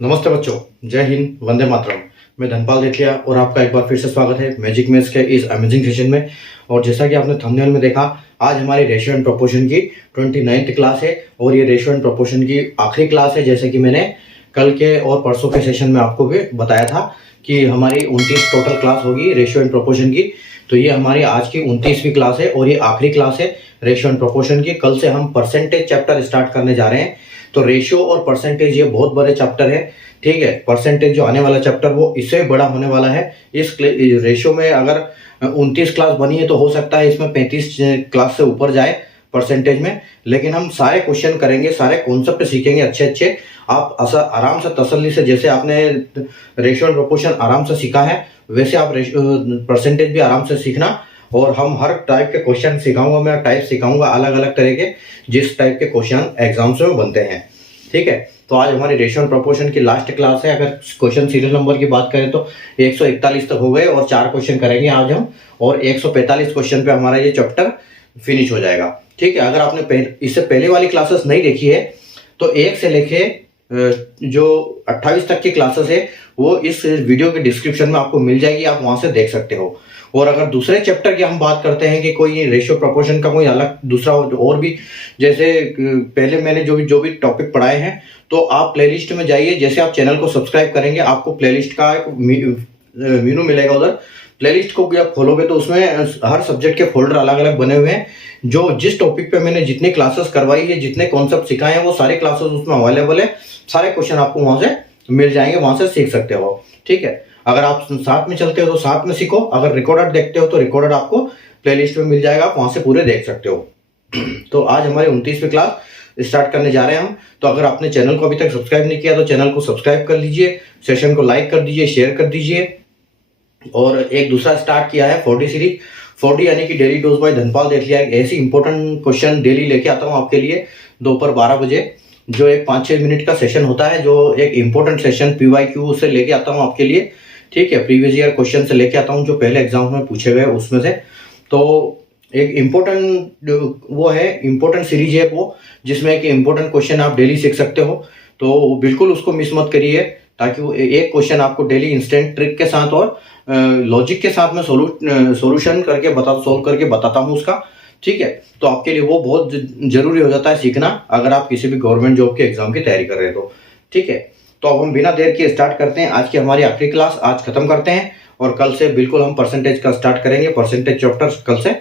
नमस्ते बच्चों, जय हिंद, वंदे मातरम। मैं धनपाल देठिया और आपका एक बार फिर से स्वागत है मैजिक मैथ्स के इस अमेजिंग सेशन में। और जैसा कि आपने थंबनेल में देखा, आज हमारी रेशियो एंड प्रोपोर्शन की 29th क्लास है और ये रेशियो एंड प्रोपोर्शन की आखिरी क्लास है। जैसे कि मैंने कल के और परसों के सेशन में आपको भी बताया था कि हमारी 29 टोटल क्लास होगी रेशियो एंड प्रोपोर्शन की। तो ये हमारी आज की 29वीं क्लास है और ये आखिरी क्लास है रेशियो एंड प्रोपोर्शन की। कल से हम परसेंटेज चैप्टर स्टार्ट करने जा रहे हैं। तो रेशियो और परसेंटेज ये बहुत बड़े चैप्टर है, ठीक है। परसेंटेज जो आने वाला चैप्टर वो इससे बड़ा होने वाला है। इस रेशियो में अगर 29 क्लास बनी है तो हो सकता है इसमें 35 क्लास से ऊपर जाए परसेंटेज में। लेकिन हम सारे क्वेश्चन करेंगे, सारे कॉन्सेप्ट सीखेंगे अच्छे अच्छे। आप आराम से तसल्ली से, जैसे आपने रेशियो एंड प्रोपोर्शन आराम से सीखा है वैसे आप परसेंटेज भी आराम से सीखना। और हम हर टाइप के क्वेश्चन सिखाऊंगा, मैं टाइप सिखाऊंगा अलग अलग तरह के, जिस टाइप के क्वेश्चन एग्जाम्स में बनते हैं, ठीक है। तो आज हमारी रेशियो एंड प्रोपोर्शन की लास्ट क्लास है। अगर क्वेश्चन सीरियल नंबर की बात करें तो 141 तक हो गए और 4 क्वेश्चन करेंगे आज हम, और 145 क्वेश्चन पे हमारा ये चैप्टर फिनिश हो जाएगा, ठीक है। अगर आपने इससे पहले वाली क्लासेस नहीं देखी है तो 1 से लेके जो 28 तक की क्लासेस है वो इस वीडियो के डिस्क्रिप्शन में आपको मिल जाएगी, आप वहां से देख सकते हो। और अगर दूसरे चैप्टर की हम बात करते हैं कि कोई रेशियो प्रोपोर्शन का कोई अलग दूसरा और भी, जैसे पहले मैंने जो भी टॉपिक पढ़ाए हैं, तो आप प्लेलिस्ट में जाइए। जैसे आप चैनल को सब्सक्राइब करेंगे आपको प्लेलिस्ट का एक मेनू मिलेगा। उधर प्लेलिस्ट को भी आप खोलोगे तो उसमें हर सब्जेक्ट के फोल्डर अलग अलग बने हुए हैं। जो जिस टॉपिक पे मैंने जितनी क्लासेस करवाई है, जितने कॉन्सेप्ट सिखाए हैं, वो सारे क्लासेस उसमें अवेलेबल है। सारे क्वेश्चन आपको वहां से मिल जाएंगे, वहां से सीख सकते हो, ठीक है। अगर आप साथ में चलते हो तो साथ में सीखो, अगर रिकॉर्डेड देखते हो तो रिकॉर्डेड आपको प्लेलिस्ट में मिल जाएगा, आप वहां से पूरे देख सकते हो। तो आज हमारी 29वीं क्लास स्टार्ट करने जा रहे हैं हम। तो अगर आपने चैनल को अभी तक सब्सक्राइब नहीं किया तो चैनल को सब्सक्राइब कर लीजिए, सेशन को लाइक कर दीजिए, शेयर कर दीजिए। और एक दूसरा स्टार्ट किया है 40 सीरीज, 40 यानी कि डेली डोज बाय धनपाल देठिया। ऐसी इंपॉर्टेंट क्वेश्चन डेली लेके आता हूँ आपके लिए दोपहर 12 बजे, जो एक 5-6 मिनट का सेशन होता है, जो एक इंपॉर्टेंट सेशन PYQ से लेके आता हूँ आपके लिए, ठीक है। प्रीवियस ईयर क्वेश्चन से लेके आता हूँ जो पहले एग्जाम में पूछे गए उसमें से। तो एक इम्पोर्टेंट वो है, इम्पोर्टेंट सीरीज है वो, जिसमें एक इम्पोर्टेंट क्वेश्चन आप डेली सीख सकते हो। तो बिल्कुल उसको मिस मत करिए, ताकि वो एक क्वेश्चन आपको डेली इंस्टेंट ट्रिक के साथ और लॉजिक के साथ में सोल्यूशन करके सोल्व करके बताता हूँ उसका, ठीक है। तो आपके लिए वो बहुत जरूरी हो जाता है सीखना, अगर आप किसी भी गवर्नमेंट जॉब के एग्जाम की तैयारी कर रहे हो, ठीक है। तो अब हम बिना देर के स्टार्ट करते हैं। आज की हमारी आखिरी क्लास आज खत्म करते हैं और कल से बिल्कुल हम परसेंटेज का स्टार्ट करेंगे। परसेंटेज चैप्टर कल से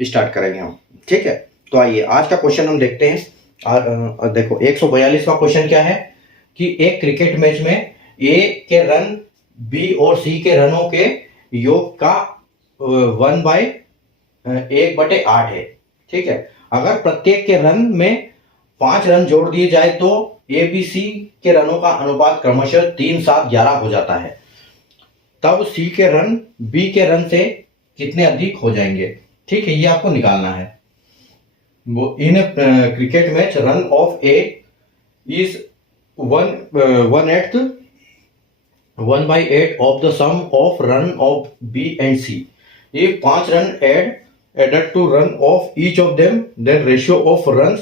स्टार्ट करेंगे हम, ठीक है। तो आइए आज का क्वेश्चन हम देखते हैं। देखो 142वां क्वेश्चन क्या है कि एक क्रिकेट मैच में ए के रन बी और सी के रनों के योग का 1/1/8 है, ठीक है। अगर प्रत्येक के रन में 5 रन जोड़ दिए जाए तो ABC के रनों का अनुपात क्रमशः 3, 7, 11 हो जाता है। तब C के रन B के रन से कितने अधिक हो जाएंगे, ठीक है। ये आपको निकालना है। वो in cricket match run of A is 1/8 of the sum of run of B and C। If 5 run added to run of each of them, then ratio of runs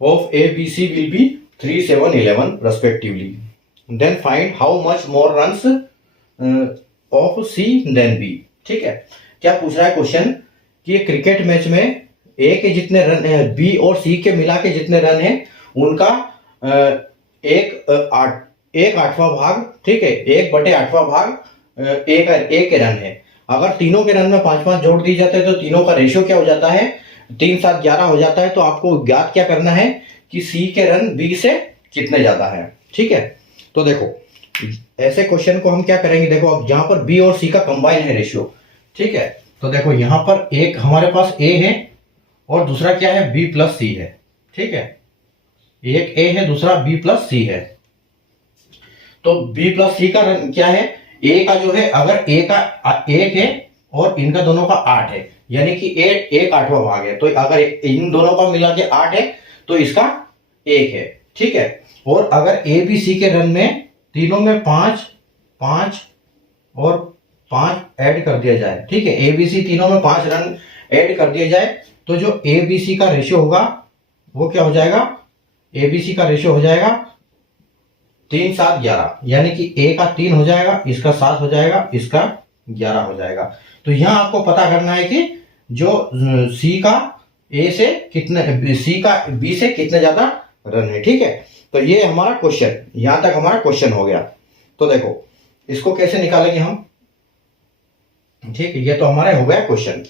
of A, B, C will be 3, 7, 11 respectively. Then find how much more runs of C than B, ठीक है। क्या पूछ रहा है question कि ये cricket match में A के जितने रन है, B और C के मिला के जितने रन है, उनका 1/8वां भाग, ठीक है, 1/8वां भाग A के रन है। अगर तीनों के रन में 5-5 जोड़ दिए जाते हैं तो तीनों का रेशियो क्या हो जाता है, 3, 7, 11 हो जाता है। तो आपको ज्ञात क्या करना है कि सी के रन बी से कितने ज्यादा है, ठीक है। तो देखो ऐसे क्वेश्चन को हम क्या करेंगे, देखो अब जहां पर बी और सी का कंबाइन है रेशियो, ठीक है। तो देखो यहां पर एक हमारे पास ए है और दूसरा क्या है, बी प्लस सी है, ठीक है। एक ए है, दूसरा बी प्लस सी है। तो बी प्लस सी का रन क्या है, ए का जो है, अगर ए का 1 है और इनका दोनों का 8 है, यानी कि ए 1/8वां भाग है। तो अगर इन दोनों का मिला के 8 है तो इसका 1 है, ठीक है। और अगर ए बी सी के रन में तीनों में 5, 5 और 5 ऐड कर दिया जाए, ठीक है। ए बी सी तीनों में 5 रन ऐड कर दिया जाए तो जो ए बी सी का रेशियो होगा वो क्या हो जाएगा, ए बी सी का रेशियो हो जाएगा 3 7 11, यानी कि ए का 3 हो जाएगा, इसका 7 हो जाएगा, इसका 11 हो जाएगा। तो यहाँ आपको पता करना है कि जो सी का ए से कितने, सी का बी से कितने ज्यादा रन है। ठीक है, तो ये हमारा क्वेश्चन, यहां तक हमारा क्वेश्चन हो गया। तो देखो इसको कैसे निकालेंगे हम। ठीक है, ये तो हमारे हो गया क्वेश्चन।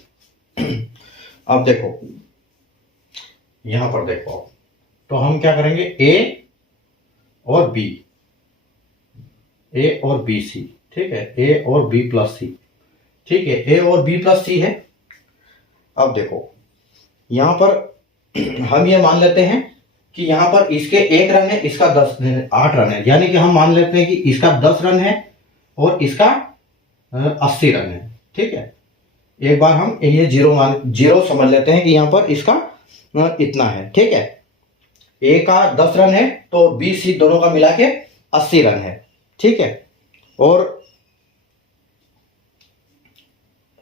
अब देखो यहां पर देखो, तो हम क्या करेंगे, ए और बी, ए और बी सी। ठीक है, ए और बी प्लस सी। ठीक है, ए और बी प्लस सी है। अब देखो यहां पर हम ये मान लेते हैं कि यहां पर इसके 1 रन है, इसका 8 रन है, यानी कि हम मान लेते हैं कि इसका 10 रन है और इसका 80 रन है। ठीक है, एक बार हम ये जीरो समझ लेते हैं कि यहां पर इसका इतना है। ठीक है, ए का 10 रन है तो बी सी दोनों का मिला के 80 रन है। ठीक है, और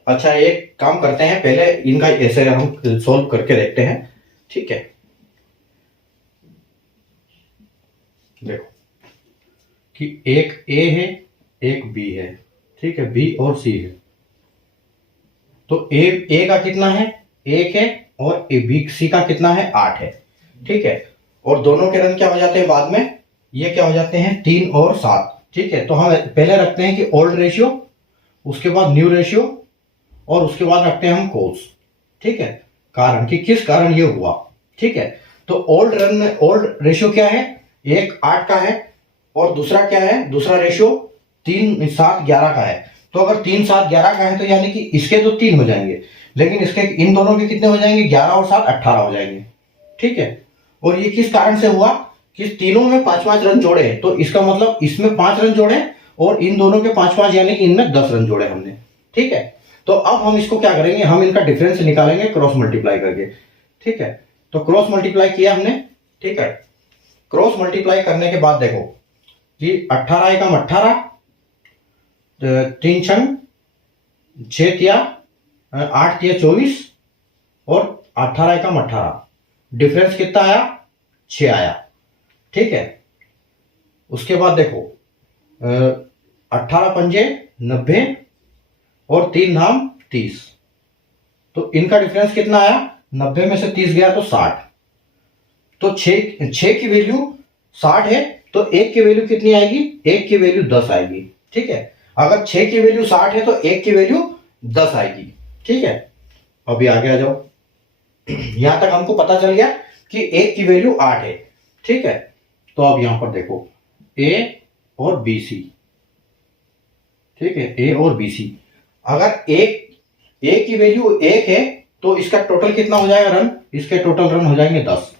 अच्छा एक काम करते हैं, पहले इनका ऐसे हम सॉल्व करके देखते हैं। ठीक है, देखो कि एक ए है, एक बी है। ठीक है, बी और सी है। तो ए का कितना है, 1 है, और बी सी का कितना है, 8 है। ठीक है, और दोनों के रन क्या हो जाते हैं बाद में, ये क्या हो जाते हैं, 3 और 7। ठीक है, तो हम पहले रखते हैं कि ओल्ड रेशियो, उसके बाद न्यू रेशियो, और उसके बाद रखते हैं हम कोस। ठीक है, कारण कि किस कारण ये हुआ। ठीक है, तो ओल्ड रन में ओल्ड रेशियो क्या है, एक 8 का है, और दूसरा क्या है, दूसरा रेशियो 3 7 11 का है। तो अगर 3 7 11 का है तो यानी कि इसके तो 3 हो जाएंगे, लेकिन इसके इन दोनों के कितने हो जाएंगे, 11 और 7 18 हो जाएंगे। ठीक है, और ये किस कारण से हुआ कि तीनों में 5-5 रन जोड़े हैं, तो इसका मतलब इसमें 5 रन जोड़े और इन दोनों के 5-5, यानी कि इनमें 10 रन जोड़े हमने। ठीक है, तो अब हम इसको क्या करेंगे, हम इनका डिफरेंस निकालेंगे क्रॉस मल्टीप्लाई करके। ठीक है, तो क्रॉस मल्टीप्लाई किया हमने। ठीक है, क्रॉस मल्टीप्लाई करने के बाद देखो कि 18 एकम 18, 3 छंग 6 तिया 8 तिया 24, और 18 एकम 18, डिफरेंस कितना आया, 6 आया। ठीक है, उसके बाद देखो 18 पंजे 90, और 3 नाम 30, तो इनका डिफरेंस कितना आया, 90 में से 30 गया तो 60। तो 6 की वैल्यू 60 है, तो 1 की वैल्यू कितनी आएगी, 1 की वैल्यू 10 आएगी। ठीक है, अगर 6 की वैल्यू 60 है तो 1 की वैल्यू 10 आएगी। ठीक है, अभी आगे आ जाओ। यहां तक हमको पता चल गया कि 1 की वैल्यू 8 है। ठीक है, तो अब यहां पर देखो ए और बी सी। ठीक है, ए और बी सी, अगर ए की वैल्यू 1 है तो इसका टोटल कितना हो जाएगा रन, इसके टोटल रन हो जाएंगे 10।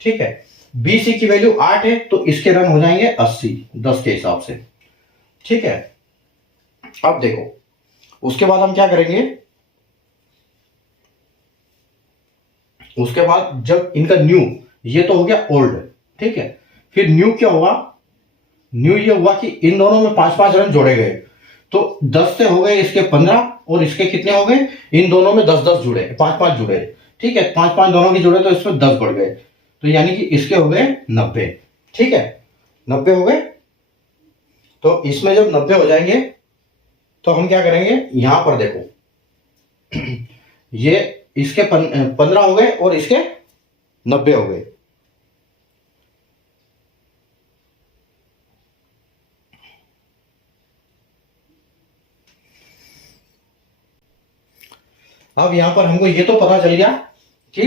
ठीक है, बी सी की वैल्यू 8 है तो इसके रन हो जाएंगे 80 10 के हिसाब से। ठीक है, अब देखो उसके बाद हम क्या करेंगे, उसके बाद जब इनका न्यू, ये तो हो गया ओल्ड। ठीक है, फिर न्यू क्या हुआ, न्यू ये हुआ कि इन दोनों में 5-5 रन जोड़े गए, तो 10 से हो गए इसके 15, और इसके कितने हो गए, इन दोनों में 10-10 जुड़े, 5-5 जुड़े। ठीक है, 5-5 दोनों के जुड़े तो इसमें 10 बढ़ गए, तो यानी कि इसके हो गए 90। ठीक है, 90 हो गए, तो इसमें जब 90 हो जाएंगे तो हम क्या करेंगे, यहां पर देखो ये इसके 15 हो गए और इसके 90 हो गए। अब यहां पर हमको ये तो पता चल गया कि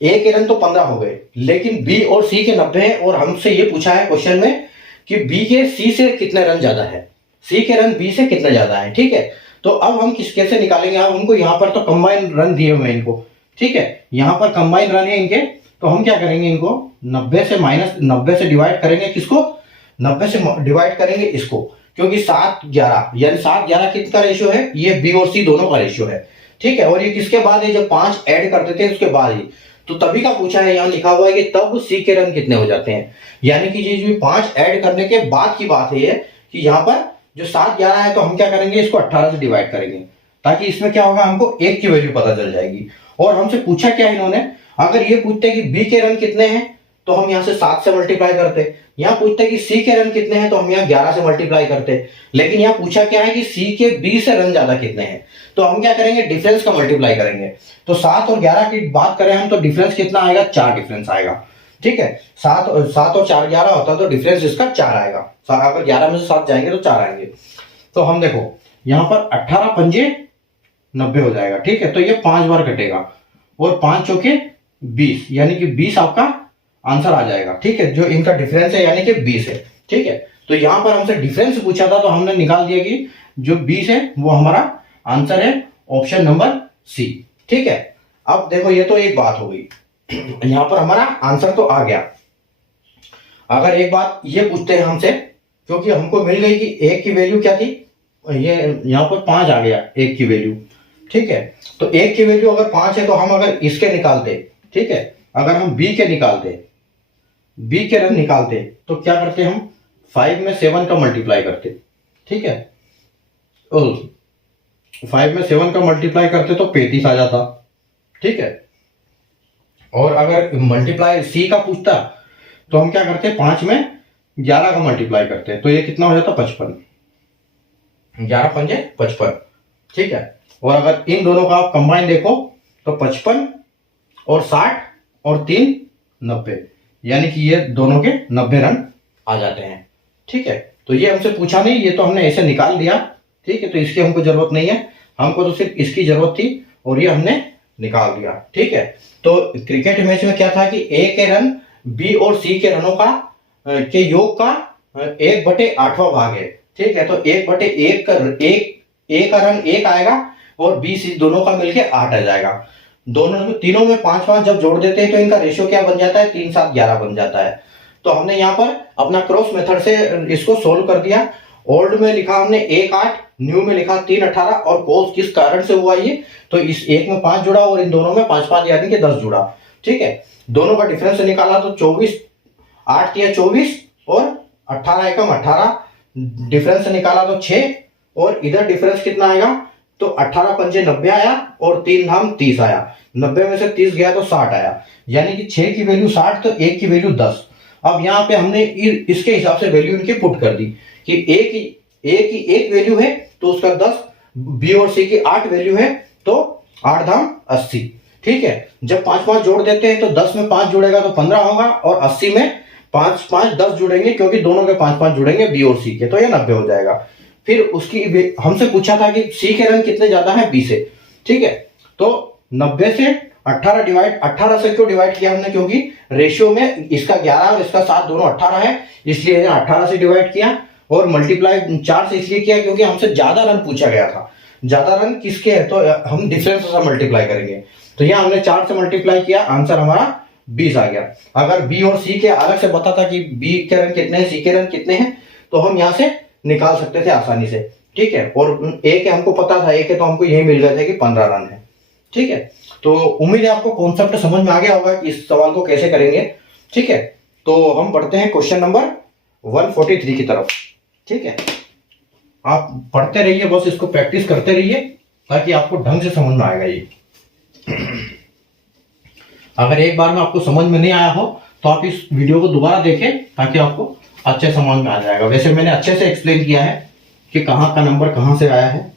ए के रन तो 15 हो गए, लेकिन बी और सी के 90 है, और हमसे ये पूछा है क्वेश्चन में कि बी के सी से कितने रन ज्यादा है, सी के रन बी से कितने ज्यादा है। ठीक है, तो अब हम कैसे निकालेंगे, अब हमको यहाँ पर तो कंबाइन रन दिए हुए हैं इनको। ठीक है, यहाँ पर कंबाइन रन है इनके, तो हम क्या करेंगे, इनको 90 से डिवाइड करेंगे, किसको, 90 से डिवाइड करेंगे इसको, क्योंकि 7-11 यानी 7-11 किसका रेशियो है, ये बी और सी दोनों का रेशियो है। ठीक है, और ये किसके बाद है, जब 5 ऐड कर देते हैं उसके बाद ही, तो तभी का पूछा है, यहाँ लिखा हुआ है कि तब सी के रन कितने हो जाते हैं, यानी कि ये जो 5 ऐड करने के बाद की बात है, कि यहाँ पर जो 7-11 है तो हम क्या करेंगे, इसको 18 से डिवाइड करेंगे, ताकि इसमें क्या होगा, हमको 1 की वैल्यू पता चल जाएगी। और हमसे पूछा क्या इन्होंने, अगर ये पूछते कि बी के रन कितने हैं, तो हम यहाँ से 7 से मल्टीप्लाई करते। यहाँ पूछते हैं कि सी के रन कितने हैं, तो हम यहाँ 11 से मल्टीप्लाई करते। लेकिन यहाँ पूछा क्या है कि सी के बी से रन ज्यादा कितने हैं, तो हम क्या करेंगे, डिफरेंस का मल्टीप्लाई करेंगे। तो 7 और 11 की बात करें हम, तो डिफरेंस कितना आएगा, 4 डिफरेंस आएगा। ठीक है, 7 और 4 11 होता है, तो डिफरेंस इसका 4 आएगा। अगर 11 में से 7 जाएंगे तो 4 आएंगे। तो हम देखो यहाँ पर 18 पंजे 90 हो जाएगा। ठीक है, तो ये 5 बार कटेगा और 5 चौके 20, यानी कि 20 आपका आंसर आ जाएगा। ठीक है, जो इनका डिफरेंस है यानी कि 20 है। ठीक है, तो यहां पर हमसे डिफरेंस पूछा था, तो हमने निकाल दिया कि जो 20 है वो हमारा आंसर है ऑप्शन नंबर सी। ठीक है, अब देखो ये तो एक बात हो गई, यहां पर हमारा आंसर तो आ गया। अगर एक बात ये पूछते हैं हमसे, क्योंकि हमको मिल गई कि एक की वैल्यू क्या थी, ये यहां पर 5 आ गया एक की वैल्यू। ठीक है, तो एक की वैल्यू अगर 5 है, तो हम अगर इसके निकालते, ठीक है, अगर हम बी के निकालते, बी के रन निकालते, तो क्या करते हम, 5 में 7 का मल्टीप्लाई करते। ठीक है, 5 में 7 का मल्टीप्लाई करते तो 35 आ जाता। ठीक है, और अगर मल्टीप्लाई सी का पूछता, तो हम क्या करते, 5 में 11 का मल्टीप्लाई करते, तो ये कितना हो जाता, 55। 11 पंजे 55। ठीक है, और अगर इन दोनों का आप कंबाइन देखो, तो 55 और 60 और 3 90, यानी कि ये दोनों के 90 रन आ जाते हैं। ठीक है, तो ये हमसे पूछा नहीं, ये तो हमने ऐसे निकाल दिया। ठीक है, तो इसकी हमको जरूरत नहीं है, हमको तो सिर्फ इसकी जरूरत थी और ये हमने निकाल दिया। ठीक है, तो क्रिकेट मैच में क्या था कि ए के रन बी और सी के रनों का के योग का 1/8वां भाग है। ठीक है, तो 1/1 का ए का रन 1 आएगा और बी सी दोनों का मिलके 8 आ जाएगा। दोनों में, तीनों में 5-5 जब जोड़ देते हैं तो इनका रेशियो क्या बन जाता है, 3 7 11 बन जाता है। तो हमने यहाँ पर अपना क्रॉस मेथड से इसको सोल्व कर दिया। ओल्ड में लिखा हमने 1 8, न्यू में लिखा 3 18, और कोस किस कारण से हुआ ये, तो इस एक में 5 जुड़ा और इन दोनों में 5-5 यानी कि 10 जुड़ा। ठीक है, दोनों का डिफरेंस निकाला तो 24, 8 या 24 और 18 एकम 18, डिफरेंस निकाला तो 6, और इधर डिफरेंस कितना आएगा, तो 18 पंजे 90 आया और 3 धाम 30 आया। 90 में से 30 गया तो 60 आया, यानी कि 6 की वैल्यू 60 तो 1 की वैल्यू 10। अब यहाँ पे हमने इसके हिसाब से वैल्यू इनकी पुट कर दी कि ए की 1 वैल्यू है तो उसका 10, बी और सी की 8 वैल्यू है तो 8 धाम 80। ठीक है, जब 5-5 जोड़ देते हैं तो 10 में 5 जुड़ेगा तो 15 होगा, और 80 में 5-5 10 जुड़ेंगे, क्योंकि दोनों के 5-5 जुड़ेंगे बी और सी के, तो ये 90 हो जाएगा। फिर उसकी हमसे पूछा था कि सी के रन कितने ज्यादा है बी से। ठीक है, तो 90 से 18 से क्यों डिवाइड किया हमने, क्योंकि रेशियो में इसका 11 और इसका 7 दोनों 18 है, इसलिए 18 से डिवाइड किया, और मल्टीप्लाई 4 से इसलिए किया क्योंकि हमसे ज्यादा रन पूछा गया था। ज्यादा रन किसके है, तो हम डिफरेंस से मल्टीप्लाई करेंगे। तो यहाँ हमने 4 से मल्टीप्लाई किया, आंसर हमारा 20 आ गया। अगर बी और सी के अलग से पता था कि बी के रन कितने हैं, सी के रन कितने हैं, तो हम यहाँ से निकाल सकते थे आसानी से। ठीक है, और ए के हमको पता था, ए के तो हमको यही मिल गए थे कि 15 रन है। ठीक है, तो उम्मीद है आपको कॉन्सेप्ट समझ में आ गया होगा कि इस सवाल को कैसे करेंगे। ठीक है, तो हम बढ़ते हैं क्वेश्चन नंबर 143 की तरफ। ठीक है, आप पढ़ते रहिए, बस इसको प्रैक्टिस करते रहिए ताकि आपको ढंग से समझ में आएगा ये। अगर एक बार में आपको समझ में नहीं आया हो तो आप इस वीडियो को दोबारा देखें ताकि आपको अच्छे समझ में आ जाएगा। वैसे मैंने अच्छे से एक्सप्लेन किया है कि कहाँ का नंबर कहाँ से आया है।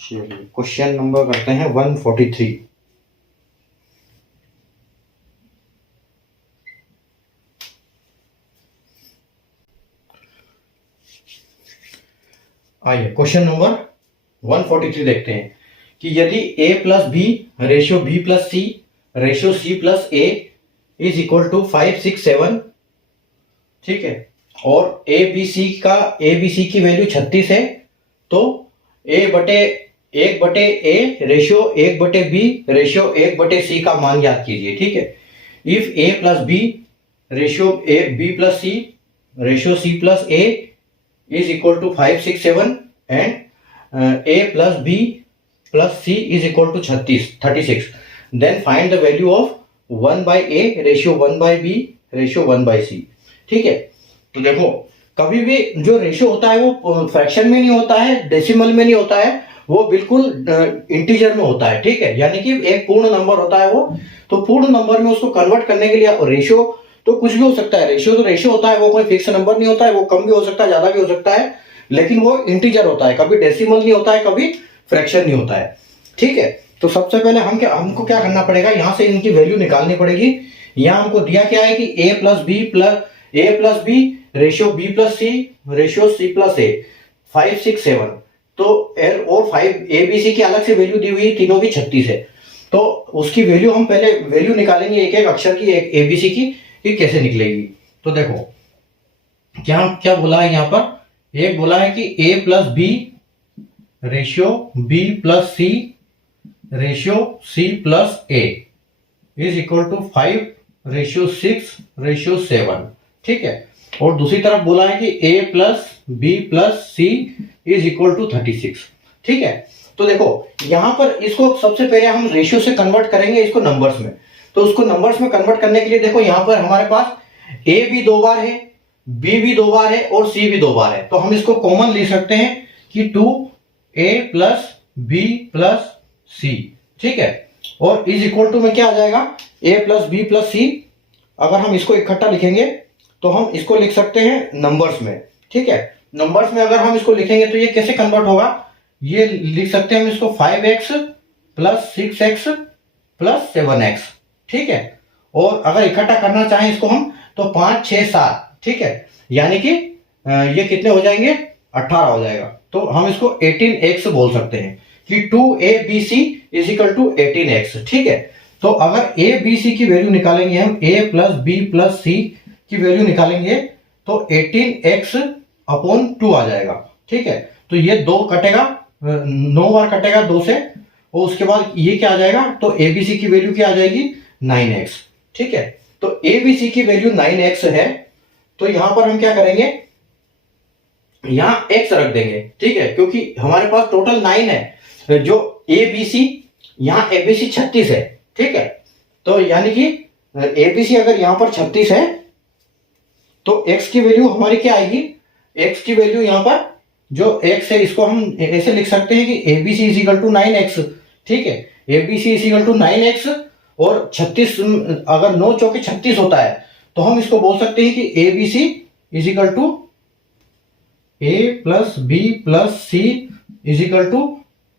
चलिए क्वेश्चन नंबर करते हैं 143। आइए क्वेश्चन नंबर 143 देखते हैं कि यदि a plus B ratio B plus C ratio C plus A is equal to 5 6 7, ठीक है, और ए बी सी की वैल्यू 36 है, तो a बटे 1/a ratio 1/b ratio 1/c का मान ज्ञात कीजिए। ठीक है, if a plus B ratio b plus C ratio c plus a is equal to 5 6 7 and a plus b plus c is equal to 36, then find the value of 1/a ratio 1/b ratio 1/c। ठीक है, तो देखो कभी भी जो ratio होता है वो फ्रैक्शन में नहीं होता है, डेसिमल में नहीं होता है, वो बिल्कुल इंटीजर में होता है। ठीक है, यानी कि एक पूर्ण नंबर होता है वो, तो पूर्ण नंबर में उसको कन्वर्ट करने के लिए रेशियो तो कुछ भी हो सकता है, रेशियो तो रेशियो होता है, वो कोई फिक्स नंबर नहीं होता है, वो कम भी हो सकता है, ज्यादा भी हो सकता है, लेकिन वो इंटीजर होता है, कभी डेसिमल नहीं होता है, कभी फ्रैक्शन नहीं होता है। ठीक है, तो सबसे पहले हमको क्या करना पड़ेगा, यहां से इनकी वैल्यू निकालनी पड़ेगी। यहां हमको दिया क्या है कि a plus B ratio b plus C ratio c plus A 5 6 7, तो एल और 5 ए बी सी की अलग से वैल्यू दी हुई, तीनों की 36 है। तो उसकी वैल्यू हम पहले वैल्यू निकालेंगे एक एक अक्षर की, एक ए बी सी की, कि कैसे निकलेगी। तो देखो क्या क्या बोला है यहाँ पर, एक बोला है कि a plus B ratio b plus C ratio c plus A is equal to 5 ratio 6 ratio 7। ठीक है, और दूसरी तरफ बोला है कि a plus B plus C is equal to 36। ठीक है, तो देखो यहां पर इसको सबसे पहले हम रेशियो से कन्वर्ट करेंगे इसको नंबर्स में। तो उसको नंबर्स में कन्वर्ट करने के लिए देखो यहां पर हमारे पास a भी 2 बार है, b भी 2 बार है और c भी 2 बार है, तो हम इसको कॉमन ले सकते हैं कि 2a प्लस बी प्लस सी। ठीक है, और इज इक्वल टू में क्या आ जाएगा, a प्लस बी प्लस सी। अगर हम इसको इकट्ठा लिखेंगे तो हम इसको लिख सकते हैं नंबर्स में। ठीक है, नंबर्स में अगर हम इसको लिखेंगे तो ये कैसे कन्वर्ट होगा, ये लिख सकते हैं हम इसको 5x plus 6x plus 7x। ठीक है, और अगर इकट्ठा करना चाहें इसको हम तो 5 6 7। ठीक है, यानी कि ये कितने हो जाएंगे, 18 हो जाएगा। तो हम इसको 18x बोल सकते हैं कि 2abc is equal to 18x। ठीक है, तो अगर a b c की वैल्यू निकालेंगे हम, a प्लस बी प्लस सी की वैल्यू निकालेंगे तो 18x अपॉन 2 आ जाएगा। ठीक है, तो ये 2 कटेगा, 9 बार कटेगा 2 से, और उसके बाद ये क्या आ जाएगा, तो abc की वैल्यू क्या आ जाएगी, 9x। ठीक है, तो abc की वैल्यू 9x है, तो यहां पर हम क्या करेंगे, यहां x रख देंगे। ठीक है, क्योंकि हमारे पास टोटल 9 है, जो abc यहां abc 36 है। ठीक है, तो यानी कि abc अगर यहां पर 36 है तो x की वैल्यू हमारी क्या आएगी, x की वैल्यू यहां पर जो x है इसको हम ऐसे लिख सकते हैं कि abc is equal to 9x। ठीक है, abc is equal to 9x, और 36 अगर 9 चौके 36 होता है तो हम इसको बोल सकते हैं कि abc is equal to a plus B plus C is equal to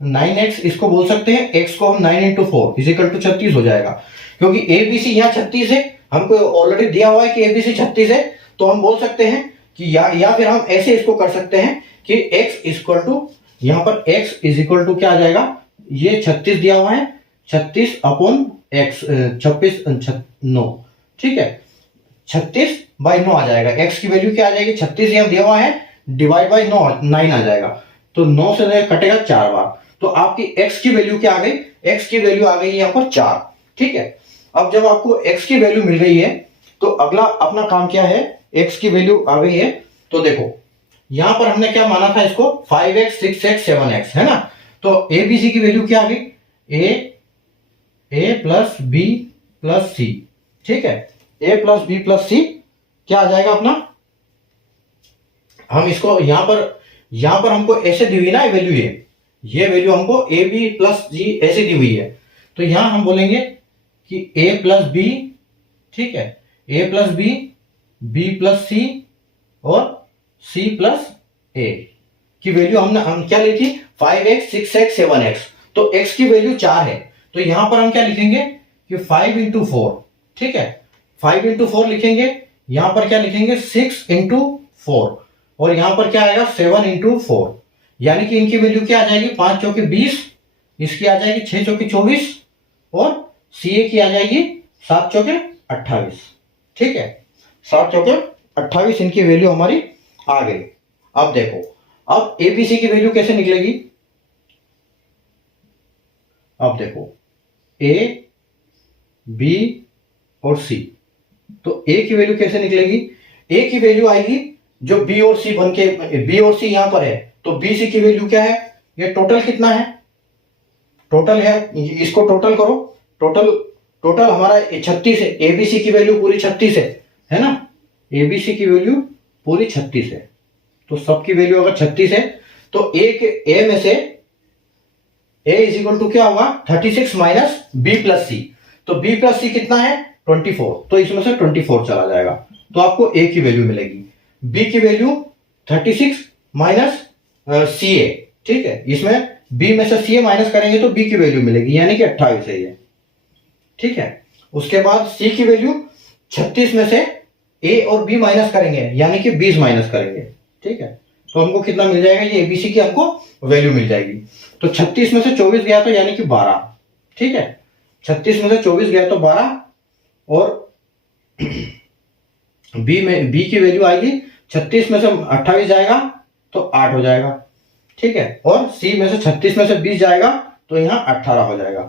9x। इसको बोल सकते हैं, x को हम 9 इंटू 4 इज इक्वल टू 36 हो जाएगा, क्योंकि abc यहाँ 36 है, हमको ऑलरेडी दिया हुआ है कि abc 36 है, तो हम बोल सकते हैं कि या फिर हम ऐसे इसको कर सकते हैं कि x इक्वल टू, यहां पर x इज इक्वल टू क्या आ जाएगा, ये 36 दिया हुआ है, 36 अपॉन x 26 9। ठीक है, 36 बाई 9 आ जाएगा, x की वैल्यू क्या आ जाएगी, 36 यहां दिया हुआ है, डिवाइड बाई 9 आ जाएगा, तो 9 से कटेगा 4 बार, तो आपकी x की वैल्यू क्या आ गई, x की वैल्यू आ गई यहां पर 4। ठीक है, अब जब आपको x की वैल्यू मिल गई है तो अगला अपना काम क्या है, x की वैल्यू आ गई है, तो देखो यहां पर हमने क्या माना था इसको, 5x 6x 7x है ना, तो abc की वैल्यू क्या आ गई, a प्लस बी प्लस सी। ठीक है, a प्लस बी प्लस सी क्या आ जाएगा अपना, हम इसको यहां पर हमको ऐसे दी हुई ना वैल्यू, ये वैल्यू हमको ए बी प्लस जी ऐसे दी हुई है, तो यहां हम बोलेंगे कि a प्लस बी, ठीक है, a प्लस बी प्लस सी और c प्लस ए की वैल्यू हम क्या ली थी, 5x 6x 7x, तो x की वैल्यू 4 है, तो यहां पर हम क्या लिखेंगे कि 5 इंटू 4। ठीक है, 5 इंटू 4 लिखेंगे, यहां पर क्या लिखेंगे 6 इंटू 4, और यहां पर क्या आएगा 7 इंटू 4, यानी कि इनकी वैल्यू क्या आ जाएगी, 5 चौके 20, इसकी आ जाएगी 6 चौके 24, और सी की आ जाएगी 7 चौके 28। ठीक है, 7 चौके 28 इनकी वैल्यू हमारी आ गई। अब देखो, अब एबीसी की वैल्यू कैसे निकलेगी, अब देखो ए बी और सी, तो ए की वैल्यू कैसे निकलेगी, ए की वैल्यू आएगी जो बी और सी बन के, बी और सी यहां पर है, तो बी सी की वैल्यू क्या है, ये टोटल कितना है, टोटल है, इसको टोटल करो, टोटल हमारा 36 है, एबीसी की वैल्यू पूरी 36 है है ना, ए बी सी की वैल्यू पूरी 36 है। तो सबकी वैल्यू अगर 36 है तो एक ए में से ए इज इक्वल टू क्या होगा 36 माइनस बी प्लस सी। तो बी प्लस सी कितना है 24, तो इसमें से 24 चला जाएगा तो आपको ए की वैल्यू मिलेगी। बी की वैल्यू 36 माइनस सी ए, ठीक है, इसमें बी में से सी ए माइनस करेंगे तो बी की वैल्यू मिलेगी यानी कि 28 है ये, ठीक है। उसके बाद सी की वैल्यू 36 में से ए और बी माइनस करेंगे यानी कि 20 माइनस करेंगे, ठीक है। तो हमको कितना मिल जाएगा, ये एबीसी की हमको वैल्यू मिल जाएगी। तो 36 में से 24 गया तो यानी कि 12, ठीक है, 36 में से 24 गया तो 12 और बी की वैल्यू आएगी 36 में से 28 जाएगा तो 8 हो जाएगा, ठीक है, और सी में से 36 में से 20 जाएगा तो यहां 18 हो जाएगा।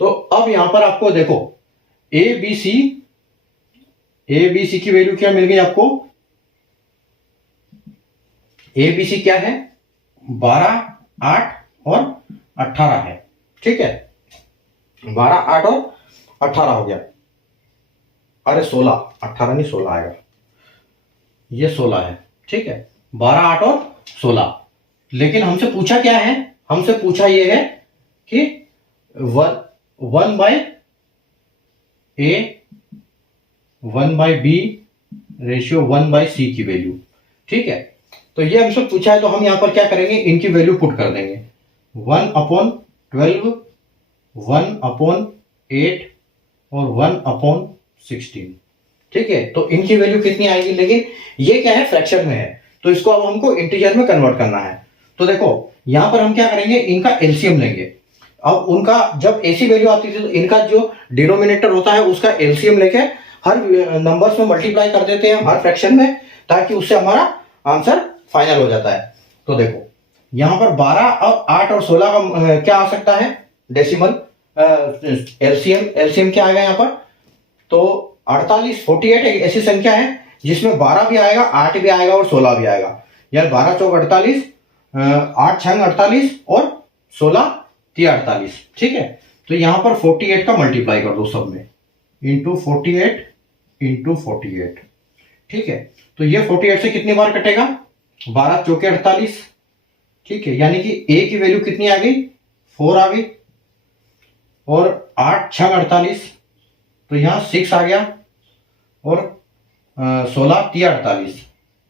तो अब यहां पर आपको देखो ए बी सी की वैल्यू क्या मिल गई आपको, ए बी सी क्या है 12, 8 और 18 है, ठीक है, 12, 8 और 18 हो गया। अरे 16, 18 नहीं 16 आएगा, ये 16 है, ठीक है, 12, 8 और 16। लेकिन हमसे पूछा क्या है, हमसे पूछा ये है कि 1 बाय ए 1 बाय बी रेशियो 1 बाय सी की वैल्यू, ठीक है। तो ये हमसे पूछा है तो हम यहां पर क्या करेंगे, इनकी वैल्यू पुट कर देंगे 1/12, 1/8 और 1/16, ठीक है। तो इनकी वैल्यू कितनी आएगी, लेकिन ये क्या है फ्रैक्शन में है तो इसको अब हमको इंटीजर में कन्वर्ट करना है। तो देखो यहां पर हम क्या करेंगे, इनका एलसीएम लेंगे। अब उनका जब ऐसी वैल्यू आती थी तो इनका जो डिनोमिनेटर होता है उसका एलसीएम लेके हर नंबर्स में मल्टीप्लाई कर देते हैं हर फ्रैक्शन में, ताकि उससे हमारा आंसर फाइनल हो जाता है। तो देखो यहां पर 12 और 8 और 16 का क्या आ सकता है डेसिमल एलसीएम क्या आएगा यहां पर, तो 48, 48 एक ऐसी संख्या है जिसमें 12 भी आएगा, 8 भी आएगा और 16 भी आएगा, यार 12 चौक 48, 8 छंग 48 और 16 3 48, ठीक है। तो यहां पर 48 का मल्टीप्लाई कर दो सब में, इंटू 48 इंटू 48, ठीक है। तो ये 48 से कितनी बार कटेगा, 12 चौके 48, ठीक है, यानी कि ए की वैल्यू कितनी आ गई 4 आ गई, और 8 छंग 48 तो यहां 6 आ गया, और 16 3 48,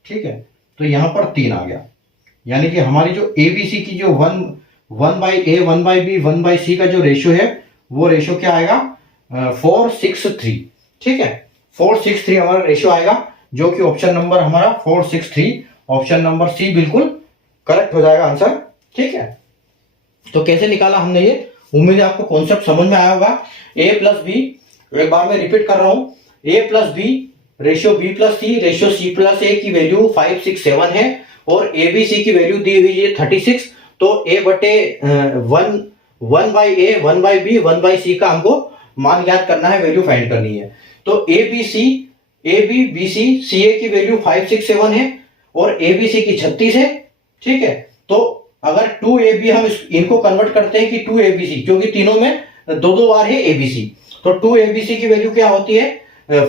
ठीक है। तो यहां पर 3 आ गया, यानी कि हमारी जो एबीसी की जो 1 by A 1 by B 1 by C का जो रेशियो है वो रेशियो क्या आएगा 463, ठीक है, 463 हमारा रेशियो आएगा, जो कि ऑप्शन नंबर हमारा 463 ऑप्शन नंबर सी बिल्कुल करेक्ट हो जाएगा आंसर, ठीक है। तो कैसे निकाला हमने ये, उम्मीद है आपको कॉन्सेप्ट समझ में आया होगा। ए प्लस बी, एक बार मैं रिपीट कर रहा हूं, A plus B ratio B plus C ratio C plus A की वैल्यू 5 6 7 है, और ए बी सी की वैल्यू दी हुई है 36। तो ए बटे 1 by A 1 by B 1 by C का हमको मान याद करना है, वैल्यू फाइंड करनी है। तो ए बी बी सी सी ए की वैल्यू 5 6 7 है और ए बी सी की 36 है, ठीक है। तो अगर 2ab हम इनको कन्वर्ट करते हैं कि 2abc, क्योंकि तीनों में 2 बार है abc, तो 2abc की वैल्यू क्या होती है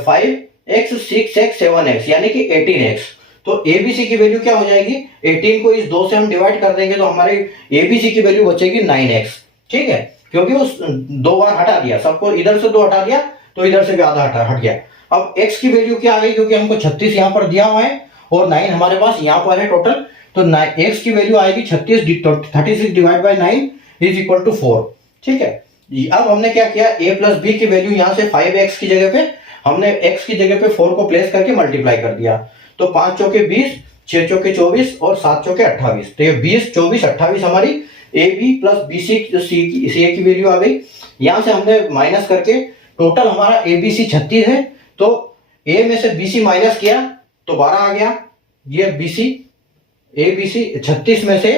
5x 6x 7x यानी कि 18x। तो abc की वैल्यू क्या हो जाएगी, 18 को इस 2 से हम डिवाइड कर देंगे तो हमारे abc की वैल्यू बचेगी 9x, ठीक है, क्योंकि उस 2 बार हटा दिया, सबको इधर से 2 हटा दिया तो इधर से भी आधा हट गया। अब x की वैल्यू क्या आ गई, क्योंकि हमको 36 यहां पर दिया हुआ है और 9 हमारे पास यहां पर है टोटल, तो x की वैल्यू आएगी 36 divide by 9 is equal to 4, ठीक है। अब हमने क्या किया, a प्लस बी की वैल्यू यहां से 5x की जगह पे हमने x की जगह पे 4 को प्लेस करके मल्टीप्लाई कर दिया। तो 5 चौके 20, 6 चौके 24 और 7 चौके 28, तो ये 20 24 28 हमारी A B plus B C C की वैल्यू आ गई। यहां से हमने माइनस करके टोटल हमारा ए बी सी 36 है, तो a में से bc माइनस किया तो 12 आ गया, ये bc ए बी सी 36 में से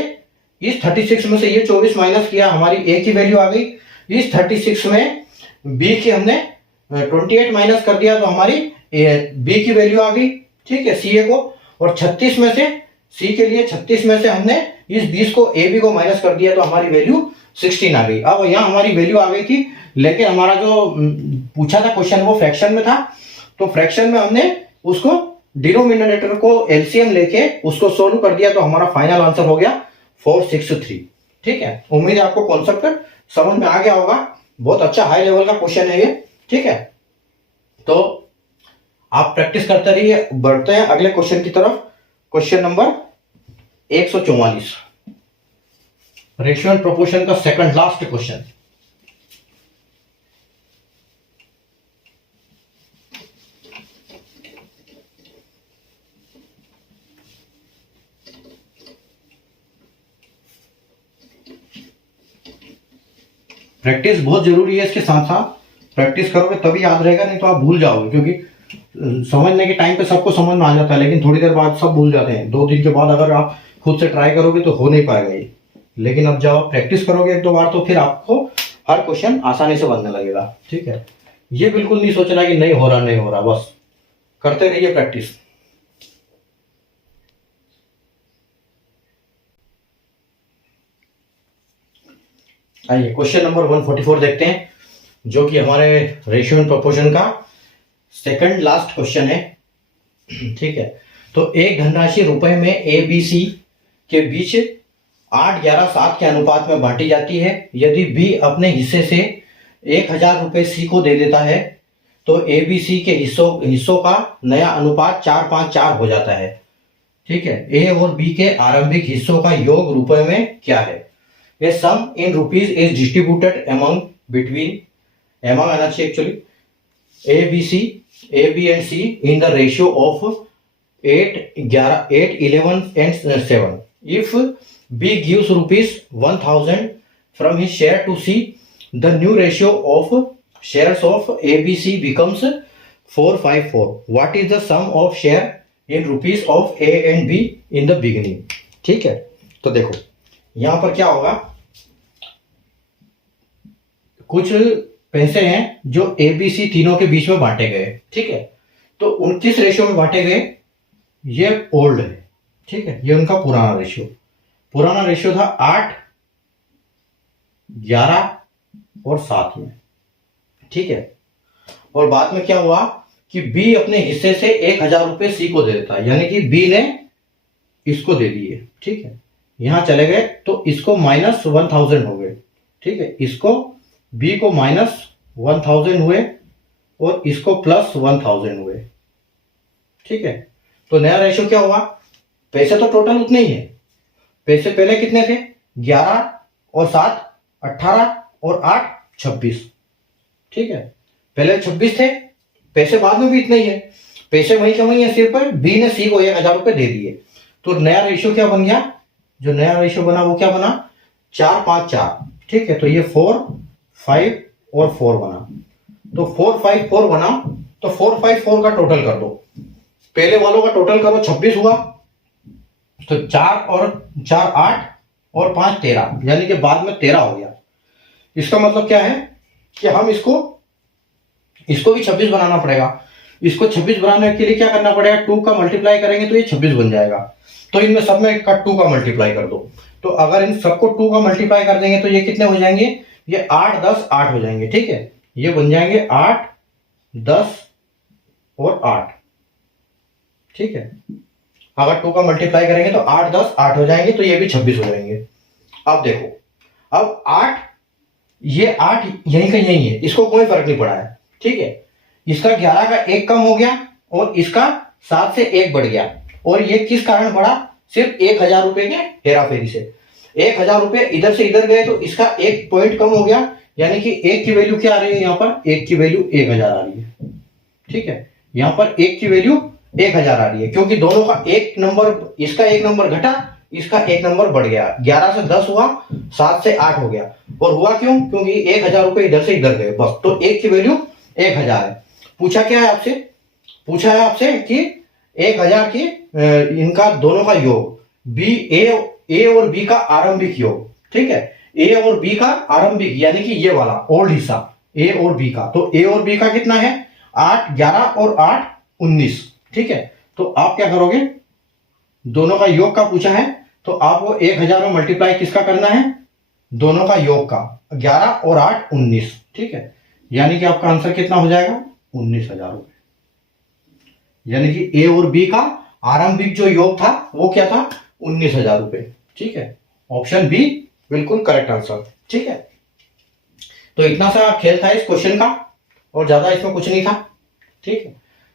इस 36 में से ये 24 माइनस किया, हमारी a की वैल्यू आ गई। इस 36 में b की हमने 28 माइनस कर दिया तो हमारी b की वैल्यू आ गई, ठीक है, ca को, और 36 में से c के लिए 36 में से हमने इस 20 को ab को माइनस कर दिया तो हमारी वैल्यू 16 आ गई। अब यहाँ हमारी वैल्यू आ गई थी, लेकिन हमारा जो पूछा था क्वेश्चन वो फ्रैक्शन में था, तो फ्रैक्शन में हमने उसको डिनोमिनेटर को एलसीएम लेके उसको सोल्व कर दिया, तो हमारा फाइनल आंसर हो गया 463। ठीक है, उम्मीद है आपको कॉन्सेप्ट समझ में आ गया होगा। बहुत अच्छा हाई लेवल का क्वेश्चन है ये। ठीक है, तो आप प्रैक्टिस करते रहिए। बढ़ते हैं अगले क्वेश्चन की तरफ। Question number 144, ratio and proportion का सेकंड लास्ट क्वेश्चन। प्रैक्टिस बहुत जरूरी है, इसके साथ साथ प्रैक्टिस करोगे तभी याद रहेगा, नहीं तो आप भूल जाओगे। क्योंकि समझने के टाइम पे सबको समझ में आ जाता है, लेकिन थोड़ी देर बाद सब भूल जाते हैं। 2 दिन के बाद अगर आप खुद से ट्राई करोगे तो हो नहीं पाएगा ये। लेकिन अब जब आप प्रैक्टिस करोगे 1-2 बार तो फिर आपको हर क्वेश्चन आसानी से बनने लगेगा। ठीक है, ये बिल्कुल नहीं सोचना कि नहीं हो रहा नहीं हो रहा, बस करते रहिए प्रैक्टिस। आइए क्वेश्चन नंबर 144 देखते हैं, जो कि हमारे रेशियो एंड प्रोपोर्शन का सेकंड लास्ट क्वेश्चन है। ठीक है, तो एक धनराशि रुपए में ए बी सी के बीच 8, 11, 7 के अनुपात में बांटी जाती है। यदि बी अपने हिस्से से 1000 रुपए सी को दे देता है तो ए बी सी के हिस्सों का नया अनुपात 4, 5, 4 हो जाता है। ठीक है, ए और बी के आरंभिक हिस्सों का योग रुपए में क्या है? A sum in rupees is distributed among आना चाहिए actually A, B, C, A, B and C in the ratio of 8, 11 and 7. If B gives rupees 1000 from his share to C, the new ratio of shares of A, B, C becomes 4:5:4. What is the sum of share in rupees of A and B in the beginning? ठीक है, तो देखो यहां पर क्या होगा, कुछ पैसे हैं जो ए बी सी तीनों के बीच में बांटे गए। ठीक है, तो उन किस रेशियो में बांटे गए? ये ओल्ड है। ठीक है, ये उनका पुराना रेशियो था 8, 11 और 7 में। ठीक है, और बाद में क्या हुआ कि बी अपने हिस्से से 1000 रुपए सी को दे देता है, यानी कि बी ने इसको दे दिए। ठीक है, यहां चले गए तो इसको -1000 हो गए। ठीक है, इसको बी को -1000 हुए और इसको +1000 हुए। ठीक है, तो नया रेशियो क्या हुआ? पैसे तो टोटल उतने ही है। पैसे पहले कितने थे? 11 और 7 18 और 8 26। ठीक है, पहले 26 थे, पैसे बाद में भी इतने ही है। पैसे वही के वही है, सिर्फ बी ने सी को 1000 रुपए दे दिए। तो नया रेशियो क्या बन गया? जो नया रेशियो बना वो क्या बना? 4, 5, 4। ठीक है, तो ये 4, 5 और 4 बना। तो 4, 5, 4 बना, तो 4, 5, 4 का टोटल कर दो। पहले वालों का टोटल करो, 26 हुआ। तो 4 और 4 8 और 5 13, यानी कि बाद में 13 हो गया। इसका मतलब क्या है कि हम इसको भी 26 बनाना पड़ेगा। इसको 26 बनाने के लिए क्या करना पड़ेगा? 2 का मल्टीप्लाई करेंगे तो ये 26 बन जाएगा। तो इनमें सब में का 2 का मल्टीप्लाई कर दो। तो अगर इन सबको 2 का मल्टीप्लाई कर देंगे तो ये कितने हो जाएंगे? ये 8, 10, 8 हो जाएंगे। ठीक है, ये बन जाएंगे 8, 10 और 8। ठीक है, अगर 2 का मल्टीप्लाई करेंगे तो 8, 10, 8 हो जाएंगे, तो ये भी 26 हो जाएंगे। अब देखो, अब 8, ये 8 यहीं का यहीं है, इसको कोई फर्क नहीं पड़ा है। ठीक है, इसका 11 का 1 कम हो गया और इसका 7 से 1 बढ़ गया। और ये किस कारण बढ़ा? सिर्फ 1000 रुपए के हेरा फेरी से। 1000 रुपए इधर से इधर गए तो इसका 1 पॉइंट कम हो गया, यानी कि 1 की वैल्यू क्या आ रही है? यहाँ पर 1 की वैल्यू 1000 आ रही है। ठीक है, यहाँ पर 1 की वैल्यू 1000 आ रही है, क्योंकि दोनों का एक नंबर, इसका 1 नंबर घटा, इसका 1 नंबर बढ़ गया। 11 से 10 हुआ, 7 से 8 हो गया। और हुआ क्यों? क्योंकि 1000 रुपए इधर से इधर गए, बस। तो 1 की वैल्यू 1000 है। पूछा क्या है आपसे? पूछा है आपसे कि 1000 की इनका दोनों का योग, बी ए और बी का आरंभिक योग। ठीक है, ए और बी का आरंभिक, यानी कि ये वाला ओल्ड हिस्सा ए और बी का। तो ए और बी का कितना है? 8, 11 और 8 19। ठीक है, तो आप क्या करोगे? दोनों का योग का पूछा है, तो आपको 1000 में मल्टीप्लाई किसका करना है? दोनों का योग का। 11 और 8 19। ठीक है, यानी कि आपका आंसर कितना हो जाएगा? 19,000 रुपए। यानी कि ए और बी का आरंभिक जो योग था वो क्या था, 19,000 रुपए। ठीक है, ऑप्शन बी बिल्कुल करेक्ट आंसर। ठीक है, तो इतना सा खेल था इस क्वेश्चन का और ज्यादा इसमें कुछ नहीं था। ठीक है,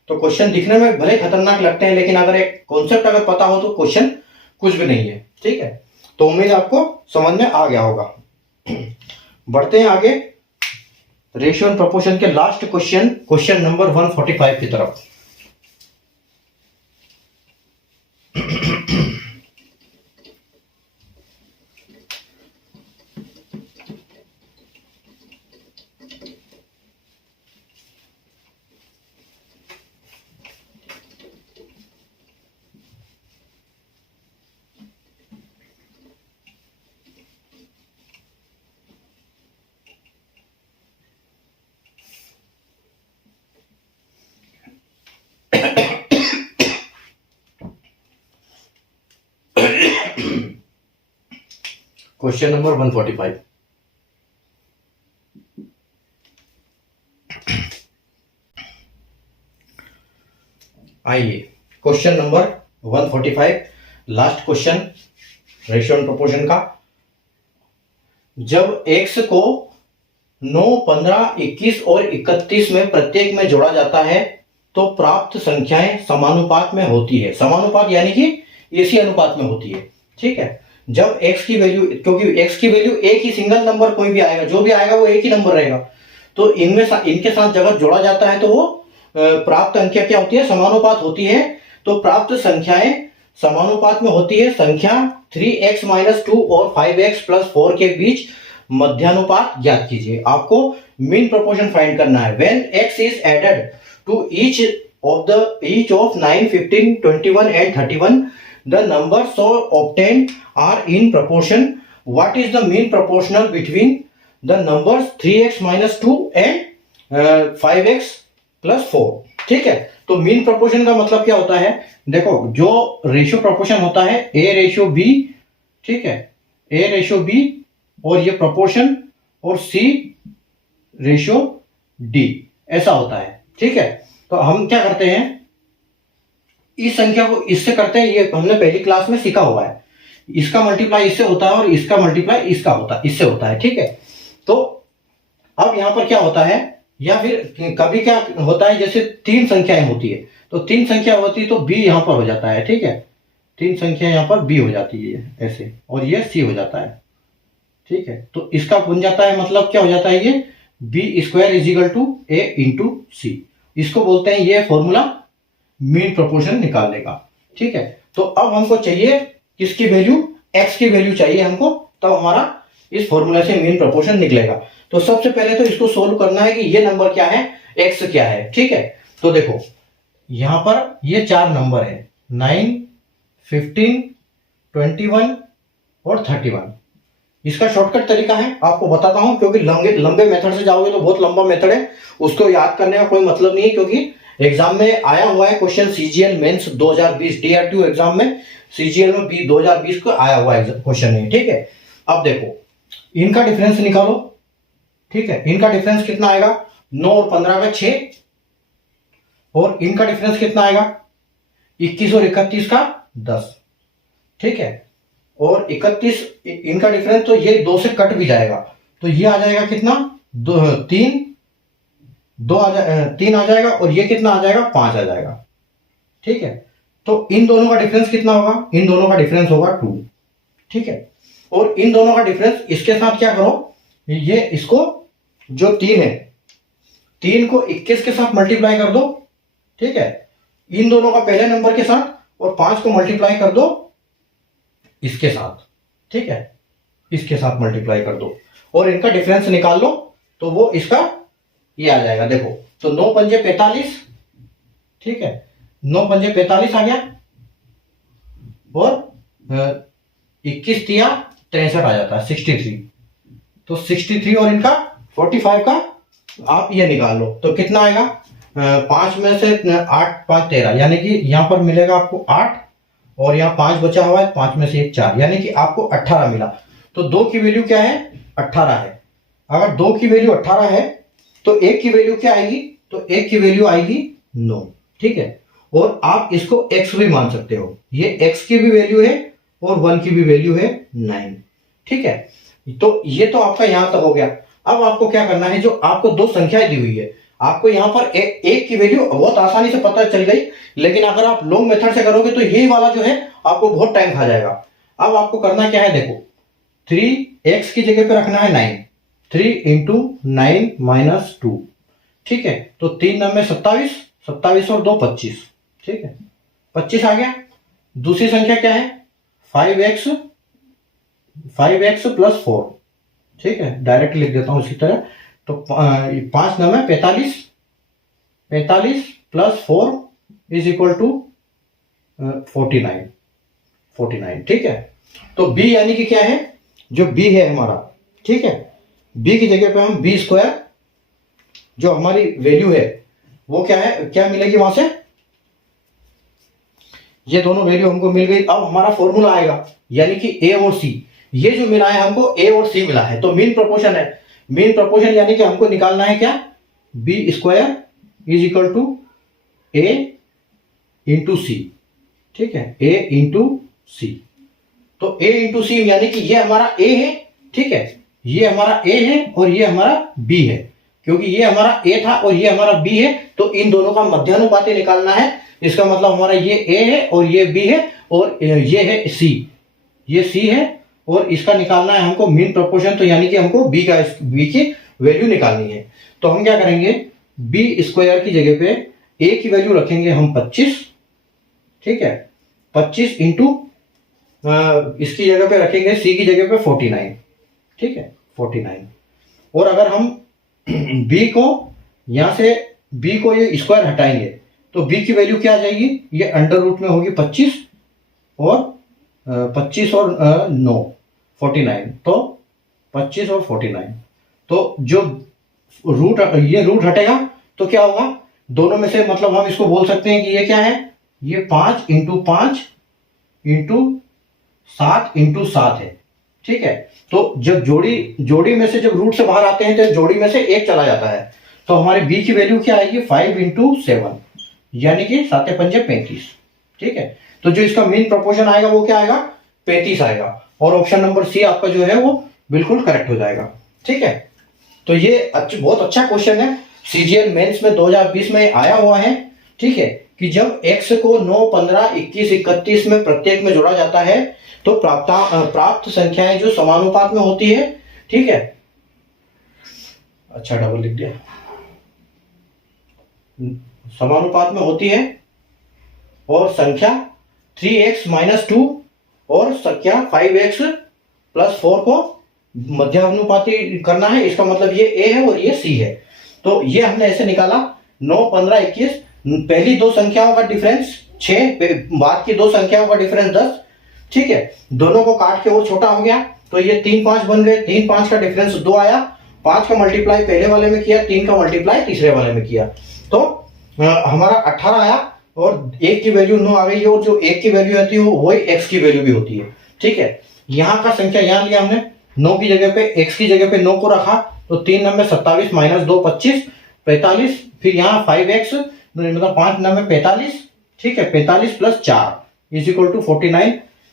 तो क्वेश्चन दिखने में भले खतरनाक लगते हैं, लेकिन अगर एक कॉन्सेप्ट अगर पता हो तो क्वेश्चन कुछ भी नहीं है। ठीक है, तो उम्मीद आपको समझ में आ गया होगा। बढ़ते हैं आगे रेशियो एंड प्रोपोर्शन के लास्ट क्वेश्चन, क्वेश्चन नंबर 145 की तरफ। Question number 145। आइए question number 145, last question ratio and proportion का। जब x को 9, 15, 21 और 31 में प्रत्येक में जोड़ा जाता है तो प्राप्त संख्याएं समानुपात में होती है। समानुपात यानी कि इसी अनुपात में होती है। ठीक है, जब x की वैल्यू, क्योंकि x की वैल्यू एक ही सिंगल नंबर कोई भी आएगा, जो भी आएगा वो एक ही नंबर रहेगा, तो इनके साथ जब जोड़ा जाता है तो वो प्राप्त संख्या क्या होती है, समानुपात होती है। तो प्राप्त संख्याएं समानुपात में होती है। संख्या 3x - 2 और 5x + 4 के बीच मध्यानुपात ज्ञात कीजिए। आपको मीन प्रोपोर्शन फाइंड करना है। When x is added to each of 9, 15, 21 and 31, the numbers so obtained are in proportion. What is the mean proportional between the numbers 3x - 2 and 5x + 4? ठीक है, तो मीन प्रोपोर्शन का मतलब क्या होता है, देखो जो रेशियो प्रोपोर्शन होता है A/B, ठीक है, A/B, और ये प्रोपोर्शन, और C/D ऐसा होता है। ठीक है, तो हम क्या करते हैं, इस संख्या को इससे करते हैं, ये हमने पहली क्लास में सीखा हुआ है। इसका मल्टीप्लाई इससे होता है और इसका मल्टीप्लाई इसका होता है, इससे होता है। ठीक है, तो अब यहां पर क्या होता है, या फिर कभी क्या होता है, जैसे 3 संख्याएं होती है, तो 3 संख्या होती है तो b यहां पर हो जाता है। ठीक है, 3 संख्या यहां पर b हो जाती है ऐसे, और ये c हो जाता है। ठीक है, तो इसका बन जाता है, मतलब क्या हो जाता है, ये b² = a × c। इसको बोलते हैं, ये फॉर्मूला मीन प्रोपोर्शन निकालने का। ठीक है, तो अब हमको चाहिए किसकी वैल्यू, x की वैल्यू चाहिए हमको, तब हमारा इस फॉर्मूला से मीन प्रोपोर्शन निकलेगा। तो सबसे पहले तो इसको सोल्व करना है कि ये नंबर क्या है, x क्या है। ठीक है, तो देखो यहां पर ये 4 नंबर है, 9, 15, 21 और 31। इसका शॉर्टकट तरीका है, आपको बताता हूं, क्योंकि लंबे मेथड से जाओगे तो बहुत लंबा मेथड है, उसको याद करने का कोई मतलब नहीं है, क्योंकि एग्जाम में आया हुआ है क्वेश्चन, सीजीएल मेंस 2020 टीआर2 एग्जाम में, सीजीएल में 2020 को आया हुआ है क्वेश्चन है। ठीक है, अब देखो इनका डिफरेंस निकालो। ठीक है, इनका डिफरेंस कितना आएगा, 9 और 15 का 6, और इनका डिफरेंस कितना आएगा, 21 और 31 का 10। ठीक है, और 31 इनका डिफरेंस, तो ये 2 से कट भी जाएगा, तो ये आ जाएगा कितना, 3 आ जाएगा, और ये कितना आ जाएगा, 5 आ जाएगा। ठीक है, तो इन दोनों का डिफरेंस कितना होगा, इन दोनों का डिफरेंस होगा 2। ठीक है, और इन दोनों का डिफरेंस, इसके साथ क्या करो, ये इसको जो 3 है, 3 को 21 के साथ मल्टीप्लाई कर दो। ठीक है, इन दोनों का पहले नंबर के साथ, और 5 को मल्टीप्लाई कर दो इसके साथ। ठीक है, इसके साथ मल्टीप्लाई कर दो, और इनका डिफरेंस निकाल लो, तो वो इसका ये आ जाएगा। देखो, तो 9 पंजे 45, ठीक है, 9 पंजे 45 आ गया, और 21 तिया 63 आ जाता है, 63। तो 63 और इनका 45 का आप ये निकाल लो, तो कितना आएगा, 5 में से 8, 5, 13, यानी कि यहां पर मिलेगा आपको 8, और यहाँ 5 बचा हुआ है, 5 में से 1 4, यानी कि आपको 18 मिला। तो 2 की वैल्यू क्या है, 18 है। अगर 2 की वैल्यू 18 है तो 1 की वैल्यू क्या आएगी, तो 1 की वैल्यू आएगी 9। ठीक है, और आप इसको x भी मान सकते हो। ये x की भी वैल्यू है और 1 की भी वैल्यू है 9। ठीक है, तो ये तो आपका यहां तक हो गया। अब आपको क्या करना है, जो आपको दो संख्याएं दी हुई है, आपको यहां पर एक की वैल्यू बहुत आसानी से पता चल गई, लेकिन अगर आप लॉन्ग मेथड से करोगे तो ये वाला जो है आपको बहुत टाइम खा जाएगा। अब आपको करना क्या है, देखो 3x की जगह पे रखना है 9, 3 इंटू 9 माइनस 2। ठीक है, तो 3 9 में 27, 27 और 2 25। ठीक है, 25 आ गया। दूसरी संख्या क्या है, 5x प्लस 4। ठीक है, डायरेक्ट लिख देता हूं इसी तरह। तो 5 9 में 45, 45 प्लस 4 इज इक्वल टू 49, 49। ठीक है, तो b यानी कि क्या है, जो b है हमारा, ठीक है, b की जगह पे हम b स्क्वायर, जो हमारी वैल्यू है वो क्या है, क्या मिलेगी वहां से, ये दोनों वैल्यू हमको मिल गई। अब हमारा फॉर्मूला आएगा, यानी कि a और c, ये जो मिला है हमको a और c मिला है, तो मीन प्रोपोर्शन है। मीन प्रोपोर्शन यानी कि हमको निकालना है क्या, b square is equal to a into C. ठीक है, a इंटू सी। तो a इंटू सी यानी कि ये हमारा a है, ठीक है, ये हमारा a है और ये हमारा b है। क्योंकि ये हमारा a था और ये हमारा b है, तो इन दोनों का मध्यानुपाती निकालना है। इसका मतलब हमारा ये a है और ये b है और ये है c, ये c है और इसका निकालना है हमको मीन प्रोपोर्शन। तो यानी कि हमको b की वैल्यू निकालनी है। तो हम क्या करेंगे, b स्क्वायर की जगह पे a की वैल्यू रखेंगे हम 25। ठीक है, 25 इंटू इसकी जगह पे रखेंगे c की जगह पे 49। ठीक है, 49। और अगर हम b को यहां से b को ये स्क्वायर हटाएंगे तो b की वैल्यू क्या आ जाएगी, ये अंडर रूट में होगी 25 और 25 और 9 49, तो 25 और 49। तो जो रूट, ये रूट हटेगा तो क्या होगा, दोनों में से मतलब हम इसको बोल सकते हैं कि ये क्या है, ये 5 इंटू 5 इंटू 7 इंटू 7 है। ठीक है, तो जब जोड़ी में से जब रूट से बाहर आते हैं तो जोड़ी में से एक चला जाता है, तो हमारे b की वैल्यू क्या आएगी, 5 इंटू 7, यानी कि 7 पंजे 35। ठीक है, तो जो इसका मीन प्रोपोर्शन आएगा वो क्या आएगा, 35 आएगा। और ऑप्शन नंबर सी आपका जो है वो बिल्कुल करेक्ट हो जाएगा। ठीक है, तो ये बहुत अच्छा क्वेश्चन है, सीजीएल मेंस में 2020 में आया हुआ है। ठीक है, कि जब x को 9, 15, 21, 31 में प्रत्येक में जोड़ा जाता है तो प्राप्त संख्याएं जो समानुपात में होती है। ठीक है, अच्छा डबल लिख दिया, समानुपात में होती है और संख्या 3x माइनस 2 और संख्या 5x प्लस 4 को मध्यानुपाती करना है। इसका मतलब ये a है और ये c है। तो ये हमने ऐसे निकाला, 9, 15, 21, पहली दो संख्याओं का डिफरेंस 6, बाद की दो संख्याओं का डिफरेंस 10। ठीक है, दोनों को काट के और छोटा हो गया, तो ये 3 5 बन गए, 3 5 का डिफरेंस 2 आया, 5 का मल्टीप्लाई पहले वाले में किया, 3 का मल्टीप्लाई तीसरे वाले में किया, तो हमारा 18 आया और 1 की वैल्यू 9 आ गई। और जो 1 की वैल्यू होती है वही x की वैल्यू भी होती है। ठीक है, यहाँ का संख्या यहाँ लिया हमने, 9 की जगह पे x की जगह पे 9 को रखा, तो 3 9 में 27 माइनस 2 25, 45, फिर यहाँ 5x मतलब 5 9 में 45। ठीक है, 45 प्लस 4 इज इक्वल टू 49।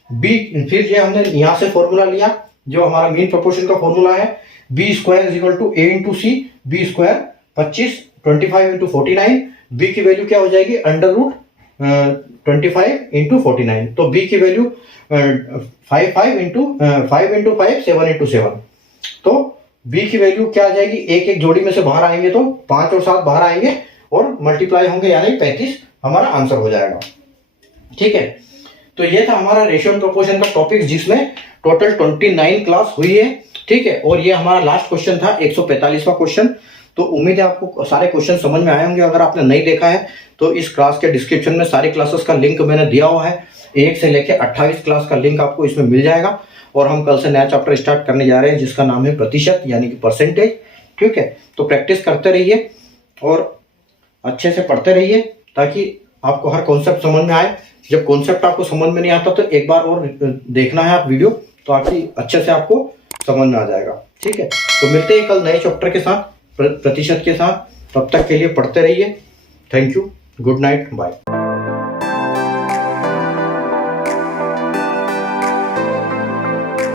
b, फिर ये हमने यहाँ से फॉर्मूला लिया जो हमारा मीन प्रोपोर्शन का फॉर्मूला है, b square is equal to a into सी, b स्क्वायर 25 25 इंटू 49, b की वैल्यू क्या हो जाएगी, अंडर रूट 25 इंटू 49। तो b की वैल्यू 5 इंटू 5 7 इंटू 7। तो b की वैल्यू क्या आ जाएगी, एक एक जोड़ी में से बाहर आएंगे तो 5 और 7 बाहर आएंगे और मल्टीप्लाई होंगे, यानी 35 हमारा आंसर हो जाएगा। ठीक है, तो ये था हमारा रेशियो एंड प्रोपोर्शन का टॉपिक, जिसमें टोटल 29 क्लास हुई है। ठीक है, और ये हमारा लास्ट क्वेश्चन था, 145वां क्वेश्चन। तो उम्मीद है आपको सारे क्वेश्चन समझ में आए होंगे। अगर आपने नहीं देखा है तो इस क्लास के डिस्क्रिप्शन में सारी क्लासेस का लिंक मैंने दिया हुआ है, 1 से लेकर 28 क्लास का लिंक आपको इसमें मिल जाएगा। और हम कल से नया चैप्टर स्टार्ट करने जा रहे हैं जिसका नाम है प्रतिशत, यानी कि परसेंटेज। ठीक है, तो प्रैक्टिस करते रहिए और अच्छे से पढ़ते रहिए ताकि आपको हर कॉन्सेप्ट समझ में आए। जब कॉन्सेप्ट आपको समझ में नहीं आता तो एक बार और देखना है आप वीडियो, तो आपकी अच्छे से आपको समझ में आ जाएगा। ठीक है, तो मिलते हैं कल नए चैप्टर के साथ, प्रतिशत के साथ। तब तक के लिए पढ़ते रहिए। Thank you, good night, bye.